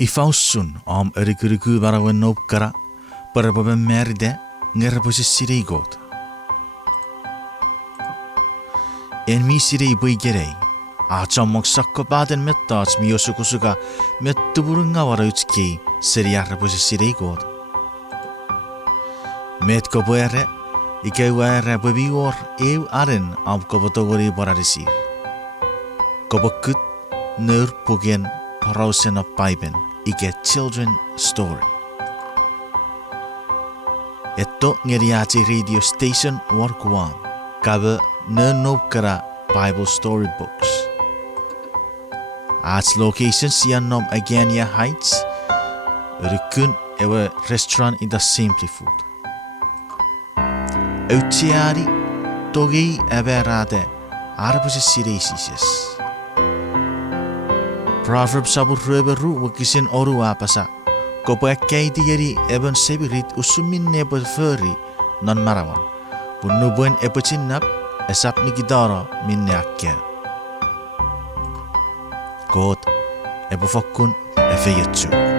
I faussun om erikuriku varawen noukara, parapaben merde, ngerraposissirigot. En misiri buigerei, aachamok sakkopaden mettaats miosukusuka mettuburunga varautski seriarraposissirigot. Metko puere, ikeuere bebior eu aren am kobotogori borarisir. Kobokut nur pugen parausen of Biben, ike children story. Etto ngeriaci radio station warkuan, kabe nukara Bible storybooks. Ats location sianom Agenia Heights, rukun ewe restaurant in the Simply Food. Utiari togi eberade arabusisireisises. Proverbs sabur reberu wakisin oru apasa. Kopo ekkei tigeri eben sebirit usumin nebo feri non marawan. Punubuen epochinnap esap nikidara minne akkia. Koot epofokkun efeyetsu.